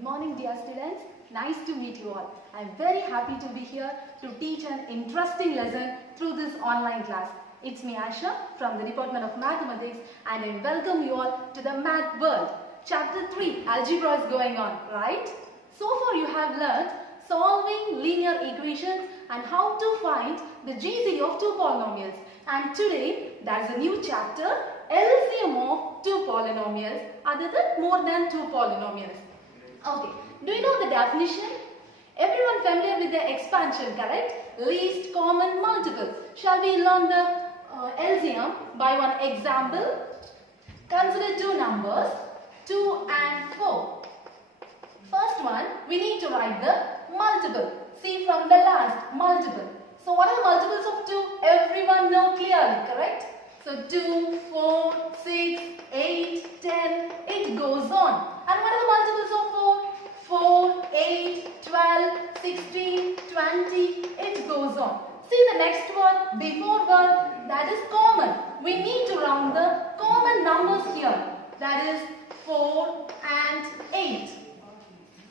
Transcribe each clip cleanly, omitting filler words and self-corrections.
Good morning, dear students. Nice to meet you all. I am very happy to be here to teach an interesting lesson through this online class. It's me Asha from the Department of Mathematics and I welcome you all to the Math World. Chapter 3, Algebra is going on, right? So far you have learned solving linear equations and how to find the GCD of two polynomials. And today there is a new chapter, LCM of two polynomials other than more than two polynomials. Okay, do you know the definition? Everyone familiar with the expansion, correct? Least common multiple. Shall we learn the LCM by one example? Consider two numbers, 2 and 4. First one, we need to write the multiple. See from the last, multiple. So what are the multiples of 2? Everyone know clearly, correct? So 2, 4, 6, 8, 10, it goes on. And what are the multiples of 4? 4, 8, 12, 16, 20, it goes on. See the next one, before one, that is common. We need to round the common numbers here. That is 4 and 8.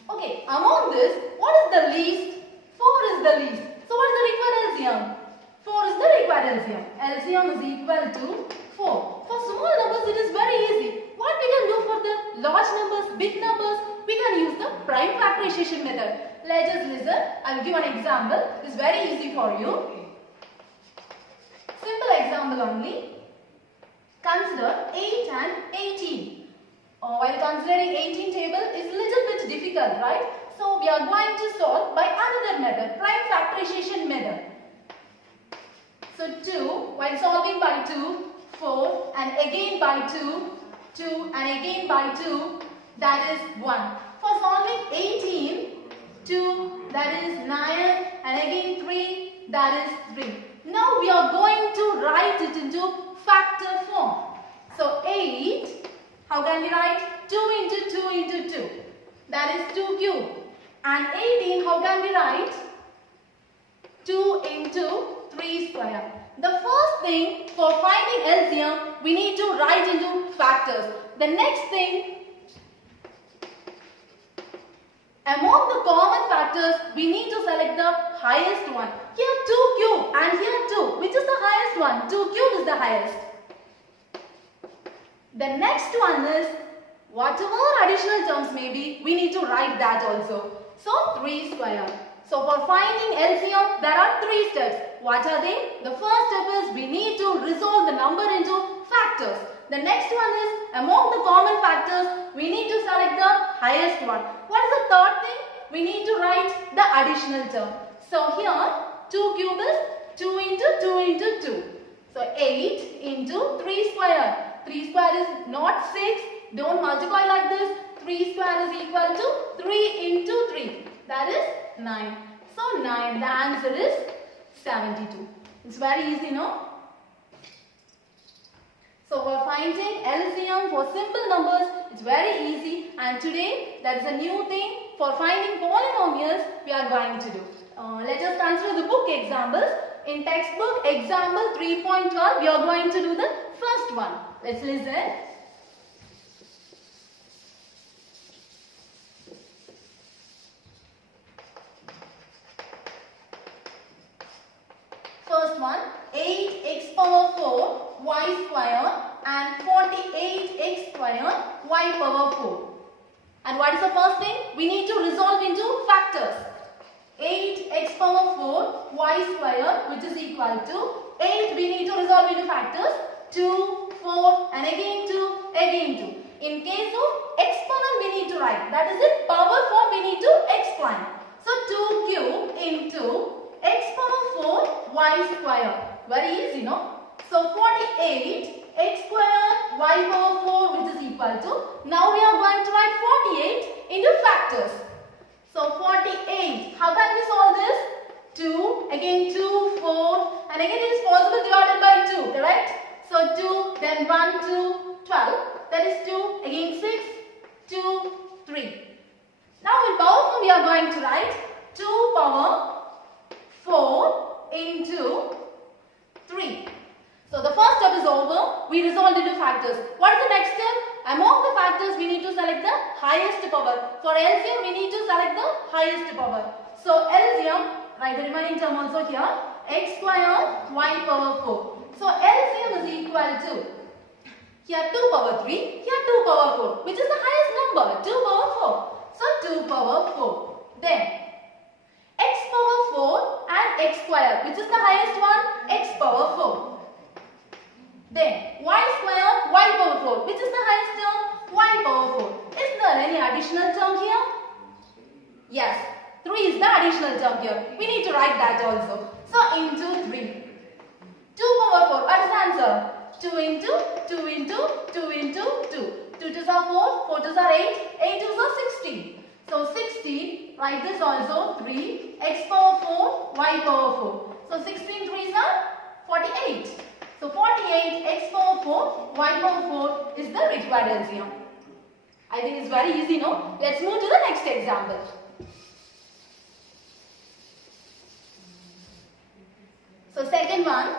Okay, among this, what is the least? 4 is the least. So what is the required LCM? 4 is the required LCM. LCM is equal to 4. For small numbers, it is very easy. What we can do for the large numbers, big numbers, we can use the prime factorization method. Let us listen. I will give an example. It's very easy for you. Simple example only. Consider 8 and 18. While considering 18 table is little bit difficult, right? So we are going to solve by another method, prime factorization method. So 2, while solving by 2, 4 and again by 2, 2 and again by 2, that is 1. For solving 18, 2, that is 9 and again 3, that is 3. Now we are going to write it into factor form. So 8, how can we write? 2 into 2 into 2, that is 2 cube. And 18, how can we write? 2 into 3 square. The first thing for finding LCM, we need to write into factors. The next thing, among the common factors, we need to select the highest one. Here 2 cube and here 2. Which is the highest one? 2 cube is the highest. The next one is, whatever additional terms may be, we need to write that also. So 3 square. So for finding LCM, there are 3 steps. What are they? The first step is we need to resolve the number into factors. The next one is among the common factors, we need to select the highest one. What is the third thing? We need to write the additional term. So here 2 cube is 2 into 2 into 2. So 8 into 3 square. 3 square is not 6. Don't multiply like this. 3 square is equal to 3 into 3. That is 9. So 9. The answer is 72. It's very easy, no? So for finding LCM for simple numbers, it's very easy. And today, that is a new thing. For finding polynomials, we are going to do. Let us consider the book examples. In textbook example 3.12, we are going to do the first one. Let's listen. First one, 8x power 4 y square and 48x square y power 4. And what is the first thing? We need to resolve into factors. 8x power 4 y square, which is equal to 8, we need to resolve into factors. 2, 4 and again 2, again 2. In case of exponent, we need to write. That is it, power form we need to explain. So 2 cube into x power 4 y square. Very easy, no? So 48 x square y power 4, which is equal to, now we are going to write 48 into factors. So 48, how can we solve this? 2, again 2, 4 and again it is possible divided by 2, correct? So 2, then 1, 2, 12, that is 2, again 6, 2, 3. Now in power form we are going to write 2 power 4 into 3. So the first step is over. We resolved into factors. What is the next step? Among the factors, we need to select the highest power. For LCM, we need to select the highest power. So LCM, write the remaining term also here, x square y power 4. So LCM is equal to, here 2 power 3, here 2 power 4, which is the highest number, 2 power 4. So 2 power 4. Then x power 4 and x square, which is the highest one, x power 4. Then y square, y power 4, which is the highest term, y power 4. Is there any additional term here? Yes, 3 is the additional term here. We need to write that also. So into 3. 2 power 4, what is the answer? 2 into 2 into 2 into 2. 2 2s are 4, 4 2s are 8, 8 2s are 16. So 60, write this also 3, x power 4, y power 4. So 16 3s are 48. So 48, x power 4, y power 4 is the required LCM. I think it's very easy, no? Let's move to the next example. So second one,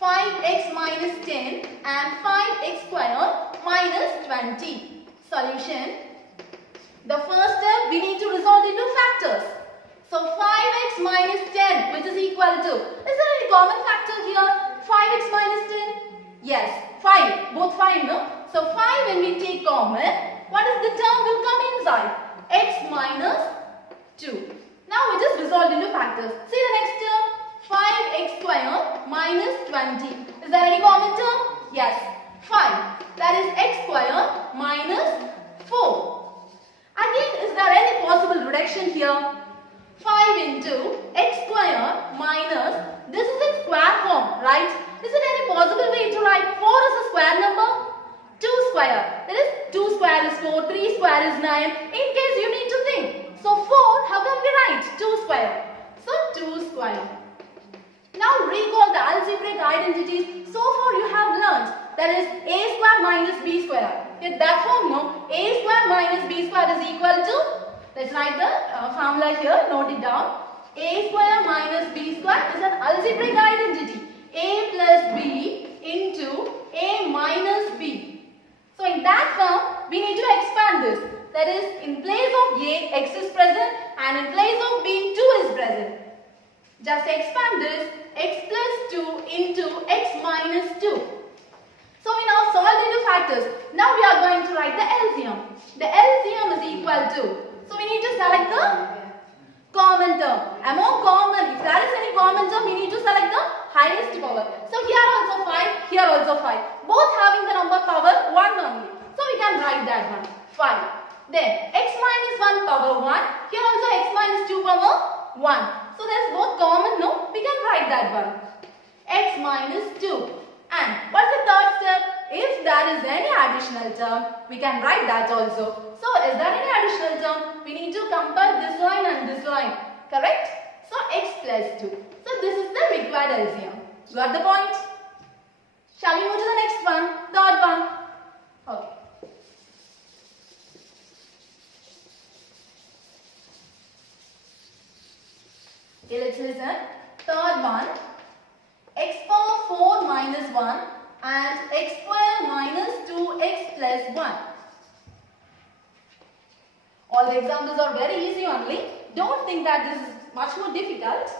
5x minus 10 and 5x square minus 20. Solution. The first step, we need to resolve into factors. So 5x minus 10, which is equal to, is there any common factor here? 5x minus 10? Yes, 5. Both 5, no? So 5 when we take common, what is the term will come inside? X minus 2. Now we just resolve into factors. See the next term? 5x square minus 20. Is there any common term? Yes, 5. That is x square minus 4. Again, is there any possible reduction here? 5 into x square minus, this is in square form, right? Is it any possible way to write 4 as a square number? 2 square, that is 2 square is 4, 3 square is 9. In case you need to think. So 4, how can we write? 2 square. So 2 square. Now recall the algebraic identities. So far you have learnt, that is a square minus b square. In that form, no? A square minus b square is equal to, let's write the formula here, note it down. A square minus b square is an algebraic identity. A plus b into a minus b. So in that form, we need to expand this. That is, in place of a, x is present, and in place of b, 2 is present. Just expand this, x plus 2 into x minus 2. So we now solve into factors. Now we are going to write the LCM. The LCM is equal to, so we need to select the common term. Among common, if there is any common term, we need to select the highest power. So here also 5, here also 5. Both having the number power 1 only. So we can write that one, 5. Then x minus 1 power 1. Here also x minus 2 power 1. So that's both common, no? We can write that one. X minus 2. And what's the third step? If there is any additional term, we can write that also. So is there any additional term? We need to compare this line and this line. Correct? So x plus 2. So this is the required LCM. Got the point? Shall we move to the next one? Third one. Okay. Okay, let's listen. Third one. X power 4 minus 1 and x square minus 2x plus 1. All the examples are very easy only. Don't think that this is much more difficult.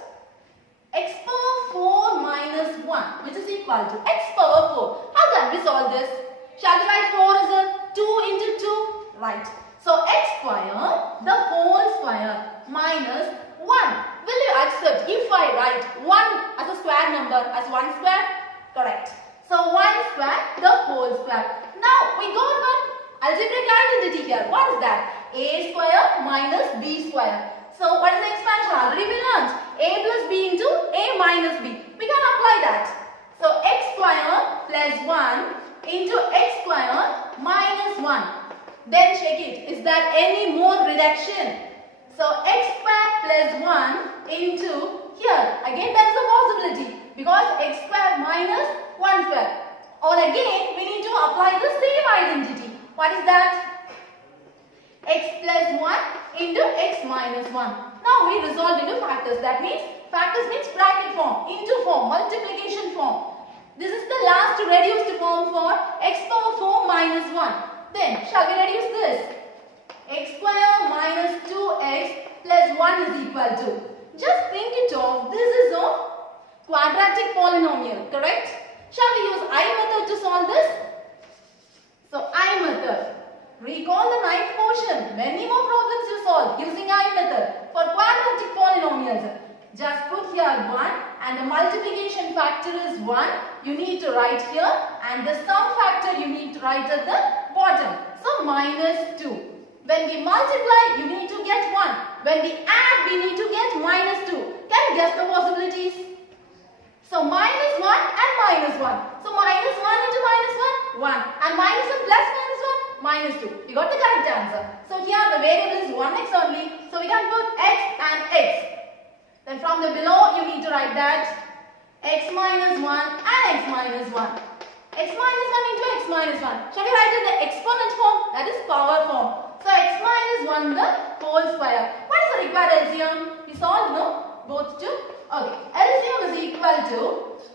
X power 4 minus 1, which is equal to x power 4. How can we solve this? Shall we write 4 as a 2 into 2? Right. So x square, the whole square, minus 1. Will you accept if I write 1 as a square number as 1 square? Correct. So 1 square, the whole square. Now we got one algebraic identity here. What is that? A square minus b square. So what is the expansion? Already we learned. A plus b into a minus b. We can apply that. So x square plus 1 into x square minus 1. Then check it. Is there any more reduction? So x square plus 1 into here. Again there is a possibility because x square minus 1 square. Or again we need to apply the same identity. What is that? X plus 1 into x minus 1. Now we resolve into factors. That means factors means bracket form, into form, multiplication form. This is the last reduced form for x power 4 minus 1. Then shall we reduce this? X square minus 2x plus 1 is equal to. Just think it of. This is a quadratic polynomial, correct? Shall we use I method to solve this? So I method. Recall the ninth portion. Many more problems you solve using I method for quadratic polynomials. Just put here 1 and the multiplication factor is 1. You need to write here and the sum factor you need to write at the bottom. So minus 2. When we multiply, you need to get 1. When we add, we need to get minus 2. Can you guess the possibilities? So minus 1 and minus 1. So minus 1 into minus 1, 1. And minus 1 plus minus 1, minus 2. You got the correct answer. So here the variable is 1x only. So we can put x and x. Then from the below, you need to write that x minus 1 and x minus 1. X minus 1 into x minus 1. Shall we write it in the exponent form? That is power form. So x minus 1 the whole square. What is the required LCM? We solved no? Both two? Okay. LCM is equal to,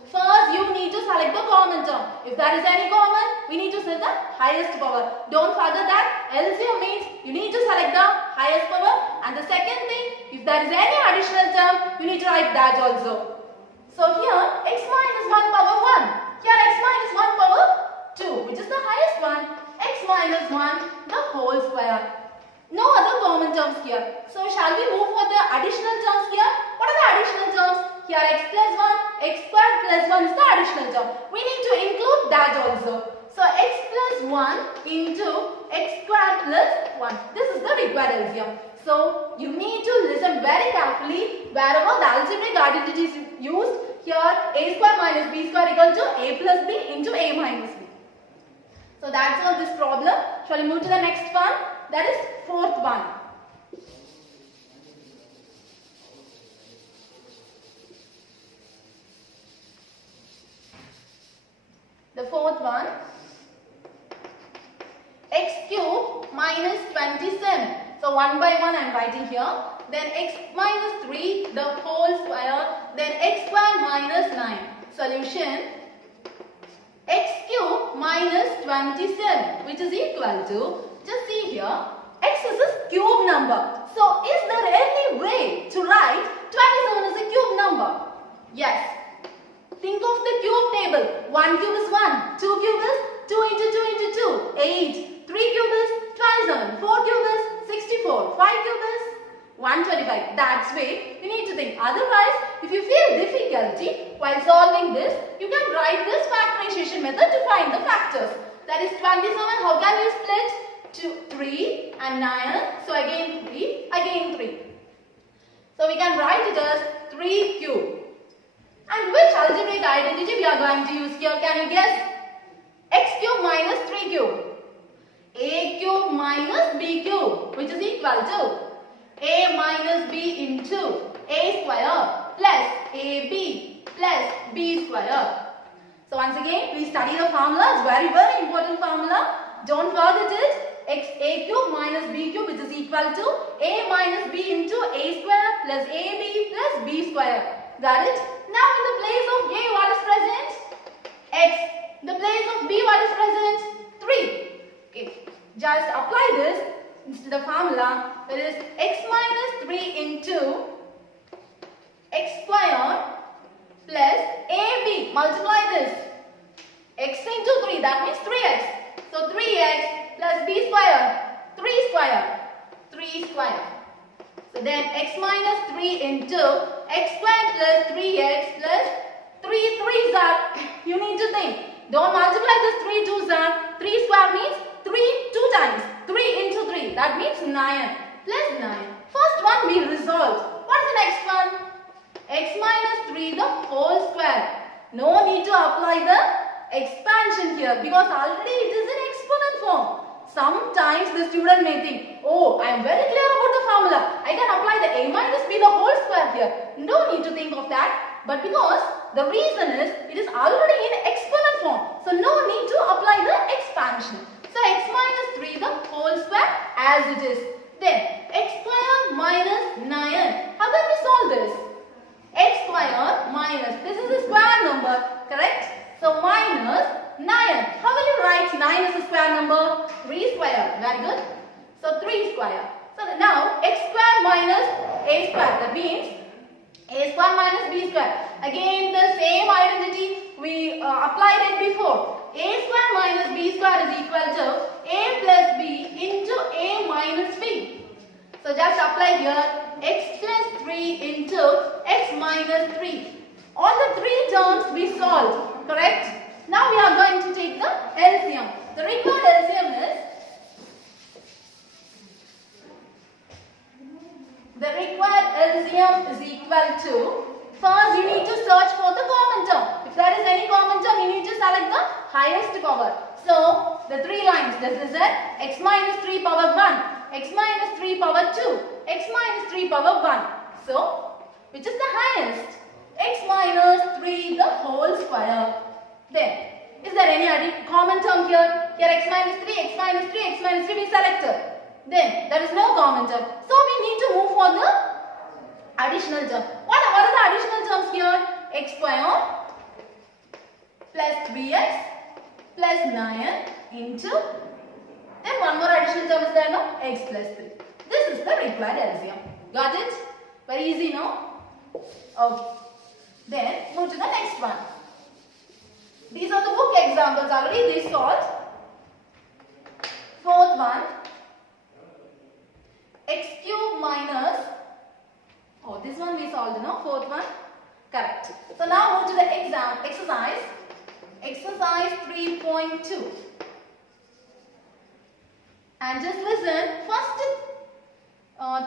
first you need to select the common term. If there is any common, we need to select the highest power. Don't forget that LCM means you need to select the highest power. And the second thing, if there is any additional term, you need to write that also. So here x minus 1 power 1. Here x minus 1 power 2, which is the highest one. X minus 1 the whole square. No other common terms here. So shall we move for the additional terms here? What are the additional terms? Here x plus 1, x squared plus 1 is the additional term. We need to include that also. So x plus 1 into x squared plus 1. This is the required LCM. So you need to listen very carefully wherever the algebraic identity is used. Here a square minus b square equal to a plus b into a minus b. So that's all this problem. Shall we move to the next one? That is fourth one. The fourth one, x cube minus 27. So 1 by 1 I am writing here. Then x minus 3 the whole square. Then x square minus 9. Solution, x cube minus 27, which is equal to, just see here, x is a cube number. So is there any way to write 27 as a cube number? Yes. Think of the cube table. 1 cube is 1, 2 cube is 2 into 2 into 2, 8, 3 cube is 27, 4 cube is 64, 5 cube is 125. That's way you need to think. Otherwise, if you feel difficulty while solving this, you can write this factorization method to find the factors. That is 27. How can you split? 3 and 9. So again 3, again 3. So we can write it as 3 cube. And which algebraic identity we are going to use here? Can you guess? X cube minus 3 cube. A cube minus B cube, which is equal to A minus B into A square plus AB plus B square. So once again, we study the formula. It's very, very important formula. Don't forget it. X A cube minus B cube, which is equal to A minus B into A square plus AB plus B square. Got it? Now in the place of A, what is present? X. In the place of B, what is present? 3. Okay. Just apply this to the formula. That is x minus 3 into x square plus AB. Multiply this. X into 3, that means 3x. So 3x plus B square. 3 square. 3 square. So then x minus 3 into x squared plus 3x plus 3 3s are, you need to think. Don't multiply this 3 2s are. 3 square means 3 2 times. 3 into 3, that means 9 plus 9. First one we resolved. What's the next one? X minus 3 the whole square. No need to apply the expansion here because already it is in exponent form. Sometimes the student may think, oh, I am very clear about the formula. I can apply the a minus b the whole square here. No need to think of that. But because the reason is, it is already in exponent form. So no need to apply the expansion. So x minus 3 the whole square as it is. Then x square minus 9. How can we solve this? X square minus, this is a square number, correct? So minus 9. How will you write 9 as a square number? 3 square. Very good. So 3 square. So now x square minus a square. That means a square minus b square. Again the same identity we applied it before. A square minus b square is equal to a plus b into a minus b. So just apply here x plus 3 into x minus 3. All the 3 terms we solved. Correct? Now we are going to take the LCM. The required LCM is equal to, first you need to search for the common term. If there is any common term, you need to select the highest power. So the 3 lines, this is it, x minus 3 power 1, x minus 3 power 2, x minus 3 power 1. So which is the highest? X minus 3 the whole square. Then is there any common term here? Here x minus 3, x minus 3, x minus 3 we selected. Then there is no common term. So we need to move for the additional term. What are the additional terms here? X square plus 3x plus 9 into, then one more additional term is there, no? X plus 3. This is the required LCM. Got it? Very easy, no? Okay. Then move to the next one. These are the book examples already they solved. Fourth one, x cube minus, oh this one we solved, no? Fourth one, correct. So now move to the exercise 3.2. And just listen, first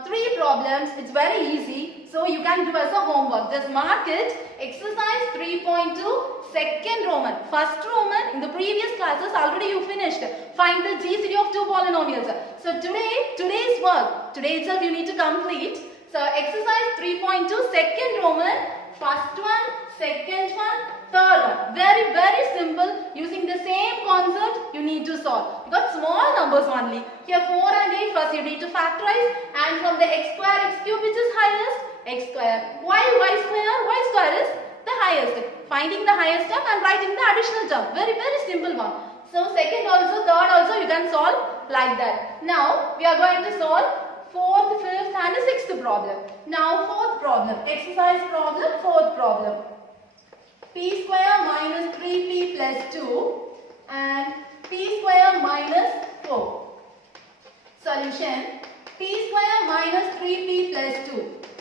3 problems, it's very easy, so you can do as a homework. Just mark it, exercise 3.2, second Roman. First Roman, in the previous classes already you finished. Find the GCD of 2 polynomials. So today's work, today itself you need to complete. So exercise 3.2, second Roman, first one, second one, third one. Very, very simple. Using the same concept you need to solve. You got small numbers only. Here 4 and 8, first you need to factorize. And from the x square, x cube, which is highest? X square. Why y square? Y square is the highest. Finding the highest term and writing the additional term. Very, very simple one. So second also, third also you can solve like that. Now we are going to solve fourth, fifth and the sixth problem. Now fourth problem. Exercise problem, fourth problem. P square minus 3p plus 2 and p square minus 4. Solution, p square minus 3p plus 2.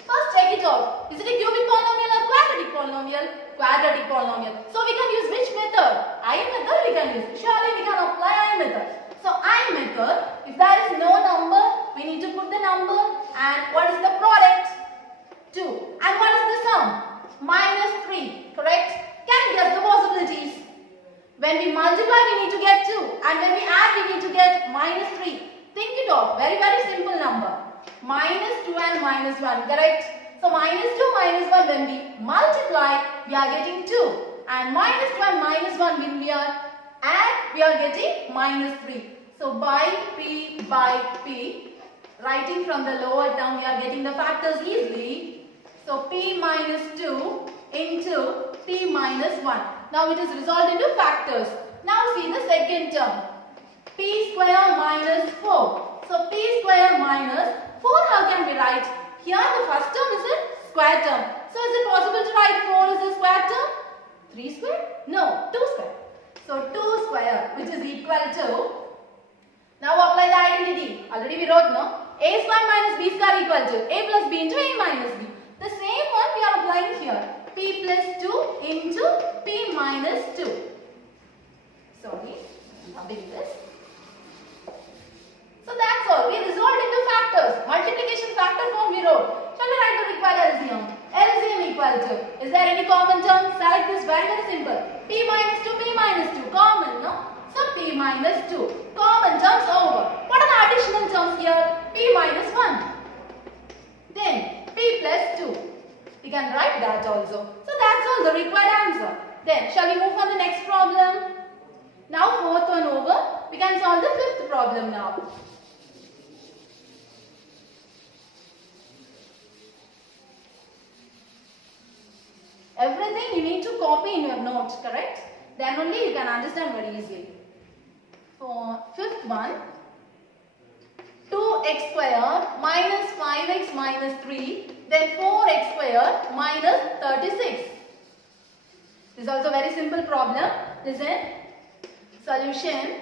First check it out. Is it a cubic polynomial or quadratic polynomial? Quadratic polynomial. So we can use which method? I method we can use. Surely we can apply I method. So I method, if there is no number, we need to put the number and what is the product? 2. And what is the sum? Minus 3. Correct? Can you guess the possibilities? When we multiply, we need to get 2. And when we add, we need to get minus 3. Think it out. Very, very simple number. Minus 2 and minus 1. Correct? So minus 2, minus 1, when we multiply, we are getting 2. And minus 1, when we are add, we are getting minus 3. So by P, writing from the lower term, we are getting the factors easily. So P minus 2 into P minus 1. Now it is resolved into factors. Now see the second term. P square minus 4. So P square minus 4, how can we write? Here the first term is a square term. So is it possible to write 4 as a square term? 3 square? No, 2 square. So 2 square, which is equal to, now apply the identity. Already we wrote, no? A square minus B square equal to A plus B into A minus B. The same one we are applying here. P plus 2 into P minus 2. Sorry, I'm rubbing this. So that's all. We resolved into factors. Multiplication factor form we wrote. Shall we write the required LCM? LCM equal to. Is there any common term? Select this, very, very simple. P minus 2, P minus 2. Common, no? So P minus 2. Common terms over. What are the additional terms here? P minus 1. Then P plus 2. We can write that also. So that's all the required answer. Then shall we move on the next problem? Now fourth one over. We can solve the fifth problem now. Everything you need to copy in your notes, correct? Then only you can understand very easily. For fifth one, 2x square minus 5x minus 3, then 4x square minus 36. This is also a very simple problem. Listen. Solution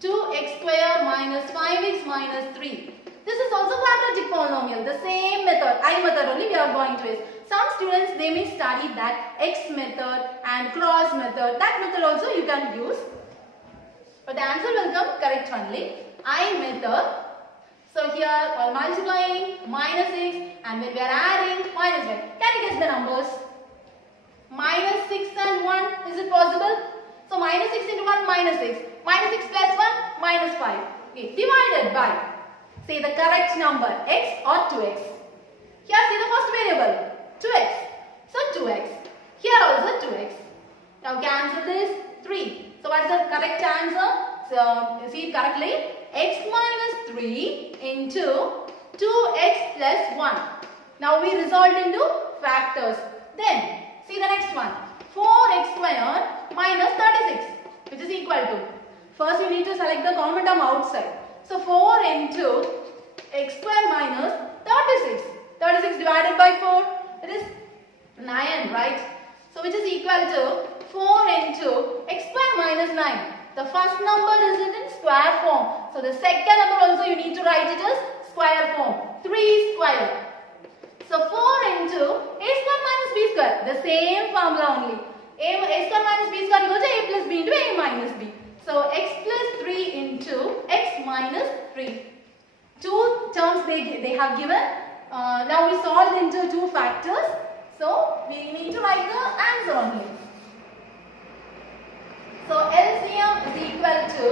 2x square minus 5x minus 3. This is also quadratic polynomial. The same method, I method only we are going to use. Some students they may study that x method and cross method. That method also you can use. But the answer will come correct only. I method. So here while multiplying minus 6 and when we are adding minus 1. Can you guess the numbers? Minus 6 and 1. Is it possible? So minus 6 into 1 minus 6. Minus 6 plus 1 minus 5. Okay. Divided by. Say the correct number x or 2x. Here see the first variable 2x. So 2x. Here also 2x. Now cancel this 3. So what is the correct answer? So you see it correctly. X minus 3 into 2x plus 1. Now we resolved into factors. Then see the next one. 4x squared minus 36 which is equal to. First you need to select the common term outside. So 4 into x square minus 36. 36 divided by 4. That is 9, right? So which is equal to 4 into x square minus 9. The first number is in square form. So the second number also you need to write it as square form. 3 square. So 4 into a square minus b square. The same formula only. A square minus b square equals to a plus b into a minus b. So x plus 3 into x minus 3. Two terms they have given. Now we solved into two factors. So we need to write the answer only. So LCM is equal to,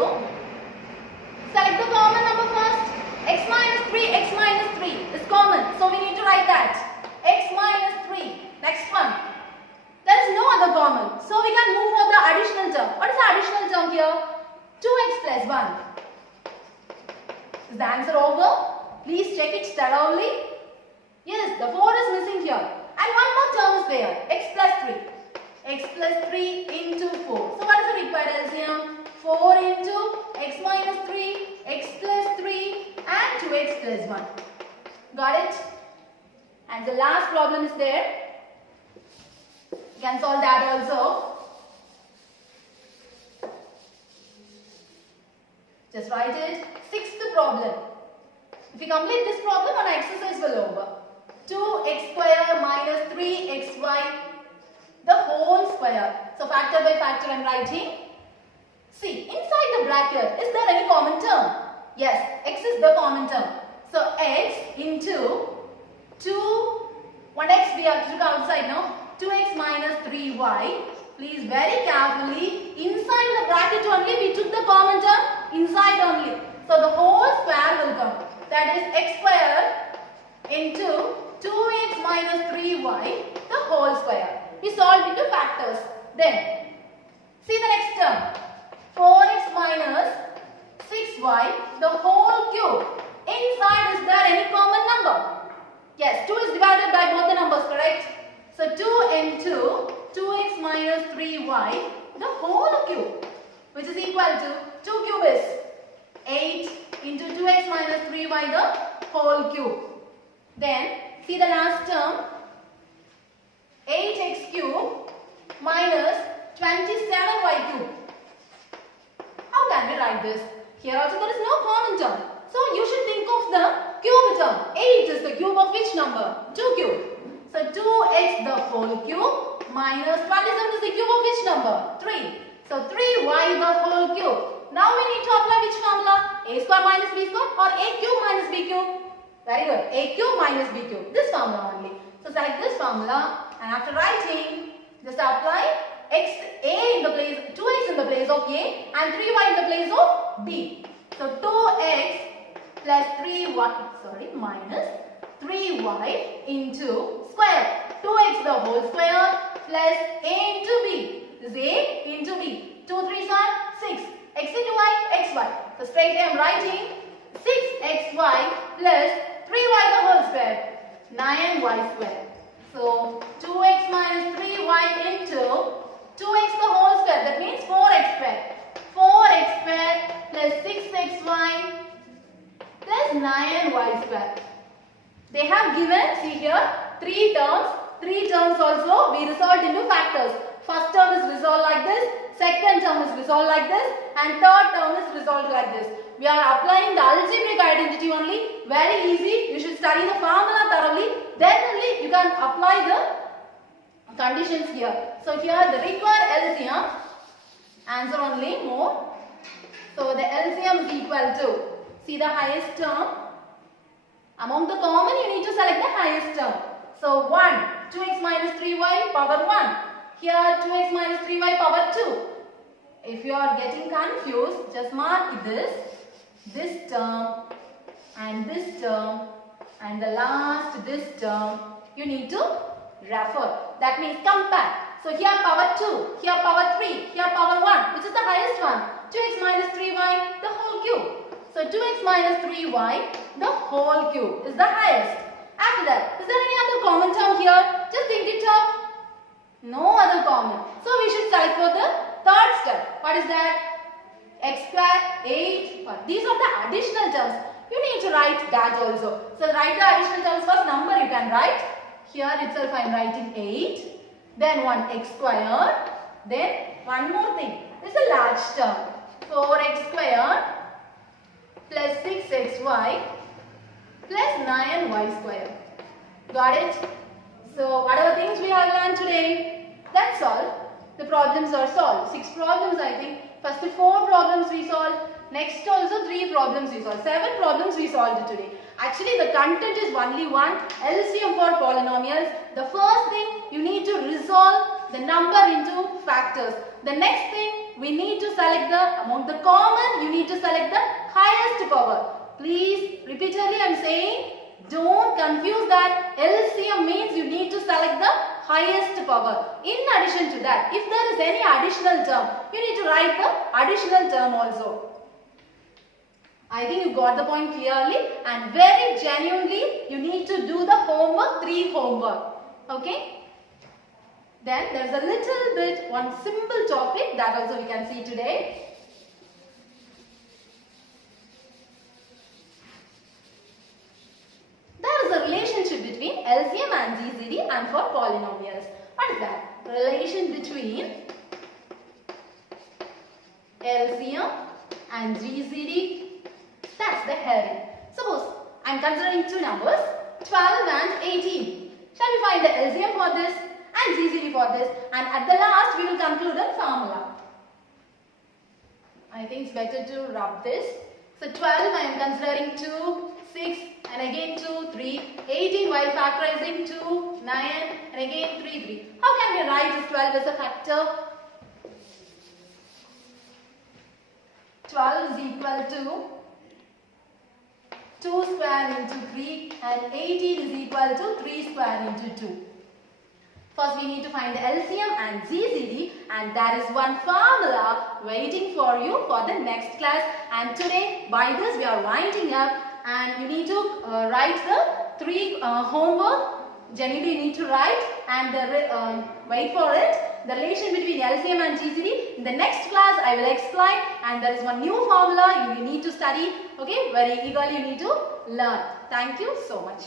select the common number first. X minus 3, x minus 3 is common. So we need to write that. X minus 3. Next one. There is no other common. So we can move for the additional term. What is the additional term here? 2x plus 1. Is the answer over? Please check it thoroughly. Yes, the 4 is missing here. And one more term is there. X plus 3. X plus 3 into 4. So what is the required LCM? 4 into x minus 3, x plus 3 and 2x plus 1. Got it? And the last problem is there. You can solve that also. Just write it. Sixth problem. If you complete this problem, an exercise will over. 2x square minus 3xy, the whole square. So factor by factor I am writing. See, inside the bracket, is there any common term? Yes, x is the common term. So x into 1x we have to look outside now. 2x minus 3y. Please very carefully, inside the bracket only we took the common term, inside only. So the whole square will come. That is x square into 2x minus 3y, the whole square. We solved into factors. Then, see the next term. 4x minus 6y, the whole cube. Inside, is there any common number? Yes, 2 is divided by both the numbers, correct? So 2 into 2x minus 3y, the whole cube, which is equal to 2 cube is 8 into 2x minus 3y, the whole cube. Then, see the last term, 8x cube minus 27y cube. How can we write this? Here also there is no common term. So you should think of the cube term. 8 is the cube of which number? 2 cube. So 2x the whole cube minus 27 is the cube of which number? 3. So 3y the whole cube. Now we need to apply which formula? A square minus b square or a cube minus b cube? Very good. A cube minus b cube. This formula only. So select this formula and after writing, just apply a in the place, 2x in the place of a and 3y in the place of b. So 2x plus 3y, minus 3y into square. 2x the whole square plus a into b. This is a into b. 2 3s are 6. X into y, xy. So straight I am writing 6xy plus 3y the whole square. 9y square. So 2x minus 3y into 2x the whole square. That means square. They have given, see here, 3 terms. 3 terms also we resolved into factors. First term is resolved like this, second term is resolved like this, and third term is resolved like this. We are applying the algebraic identity only. Very easy. You should study the formula thoroughly. Then only you can apply the conditions here. So here the required LCM, answer only more. So the LCM is equal to, see the highest term. Among the common you need to select the highest term. So 1, 2x minus 3y power 1. Here 2x minus 3y power 2. If you are getting confused, just mark this term and this term and the last this term. You need to refer. That means compare. So here power 2, here power 3, here power 1. Which is the highest one? 2x minus 3y, the whole cube. So 2x minus 3y, the whole cube is the highest. After that, is there any other common term here? Just think it up. No other common. So we should select for the third step. What is that? X square, 8. These are the additional terms. You need to write that also. So write the additional terms first. Number you can write. Here itself I am writing 8. Then 1x square. Then one more thing. This is a large term. 4x square plus 6xy plus 9y square. Got it? So whatever things we have learned today, that's all. The problems are solved. 6 problems I think. First 4 problems we solved. Next also 3 problems we solved. 7 problems we solved today. Actually the content is only one. LCM for polynomials. The first thing you need to resolve the number into factors. The next thing we need to select the, among the common you need to select the highest power. Please repeatedly I am saying, don't confuse that. LCM means you need to select the highest power. In addition to that, if there is any additional term, you need to write the additional term also. I think you got the point clearly, and very genuinely you need to do the homework, 3 homework. Okay? Then there is a little bit, one simple topic that also we can see today. There is a relationship between LCM and GCD and for polynomials. What is that? Relation between LCM and GCD. That's the heading. Suppose I am considering 2 numbers, 12 and 18. Shall we find the LCM for this and GCD for this, and at the last we will conclude a formula. I think it's better to rub this. So 12 I am considering 2, 6 and again 2, 3, 18 while factorizing 2, 9 and again 3, 3. How can we write this 12 as a factor? 12 is equal to 2 square into 3 and 18 is equal to 3 square into 2. First we need to find the LCM and GCD, and there is one formula waiting for you for the next class. And today by this we are winding up, and you need to write the 3 homework. Generally you need to write and wait for it. The relation between LCM and GCD. In the next class I will explain, and there is one new formula you need to study. Okay, very eagerly you need to learn. Thank you so much.